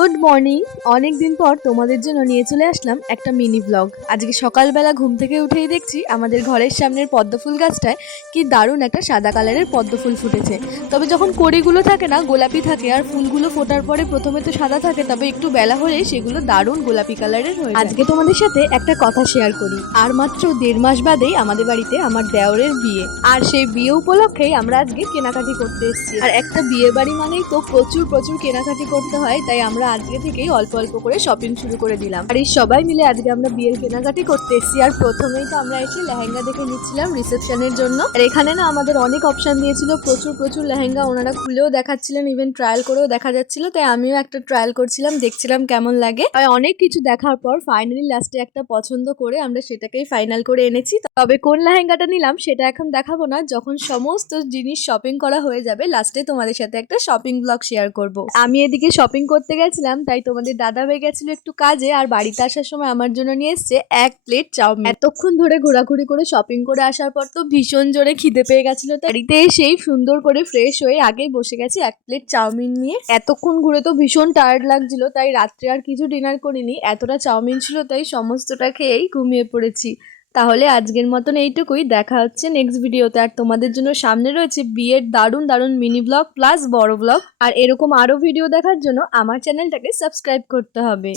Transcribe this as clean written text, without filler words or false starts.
Good morning. অনেক দিন পর তোমাদের জন্য নিয়ে চলে আসলাম একটা মিনি ব্লগ। আজকে সকালবেলা ঘুম থেকে উঠেই দেখছি আমাদের ঘরের সামনের পদ্ম ফুল গাছটায় কি দারুণ একটা সাদা কালারের পদ্ম ফুল ফুটেছে। তবে যখন কড়িগুলো থাকে না গোলাপি থাকে, আর ফুলগুলো ফোটার পরে প্রথমে তো সাদা থাকে, তবে একটু বেলা হলে সেগুলো দারুণ গোলাপি কালারের হয়ে যায়। আজকে তোমাদের সাথে একটা কথা শেয়ার করি। আর মাত্র 1.5 মাস বাদেই আমাদের বাড়িতে আমার দেওরের বিয়ে, আর সেই বিয়ে উপলক্ষেই আমরা আজকে কেনাকাটি করতে এসেছি। আর একটা বিয়ে বাড়ি মানেই তো প্রচুর প্রচুর কেনাকাটি করতে হয়, তাই আমরা আজকে থেকেই অল্প অল্প করে শপিং শুরু করে দিলাম। আর এই সবাই মিলে আজকে আমরা বিয়ের কেনাকাটি করতে এসেছি। আর প্রথমেই তো আমরা এসে লেহেঙ্গা দেখে নিচ্ছিলাম রিসেপশনের জন্য। আর এখানে না আমাদের অনেক অপশন দিয়েছিল, প্রচুর প্রচুর লেহেঙ্গা ওনারা খুলেও দেখাচ্ছিলেন, ইভেন ট্রায়াল করেও দেখা যাচ্ছিল। তাই আমিও একটা ট্রায়াল করছিলাম, দেখছিলাম কেমন লাগে। আর অনেক কিছু দেখার পর ফাইনালি লাস্টে একটা পছন্দ করে আমরা সেটাকেই ফাইনাল করে এনেছি। তবে কোন লেহেঙ্গাটা নিলাম সেটা এখন দেখাবো না, যখন সমস্ত জিনিস শপিং করা হয়ে যাবে লাস্টে তোমাদের সাথে একটা শপিং ব্লগ শেয়ার করব। আমি এদিকে শপিং করতে গেছিলাম, তাই তোমাদের দাদা ভাই গেছিল একটু কাজে, আর বাড়িতে আসার সময় আমার জন্য নিয়ে এসছে 1 প্লেট চাউমিন। এতক্ষণ ধরে ঘোরাঘুরি করে শপিং করে আসার পর তো ভীষণ জোরে খিদে পেয়ে গেছিল, তাই বাড়িতে এসেই সুন্দর করে ফ্রেশ হয়ে আগেই বসে গেছি 1 প্লেট চাউমিন নিয়ে। এতক্ষণ ঘুরে তো ভীষণ টায়ার্ড লাগছিল, তাই রাত্রে আর কিছু ডিনার করিনি, এতটা চাউমিন ছিল তাই সমস্তটা খেয়েই ঘুমিয়ে পড়েছি। তাহলে আজকের মতন এইটুকুই, দেখা হচ্ছে নেক্সট ভিডিওতে। আর তোমাদের জন্য সামনে রয়েছে বিয়ের দারুণ দারুণ মিনি ব্লগ প্লাস বড় ব্লগ। আর এরকম আরো ভিডিও দেখার জন্য আমার চ্যানেলটাকে সাবস্ক্রাইব করতে হবে।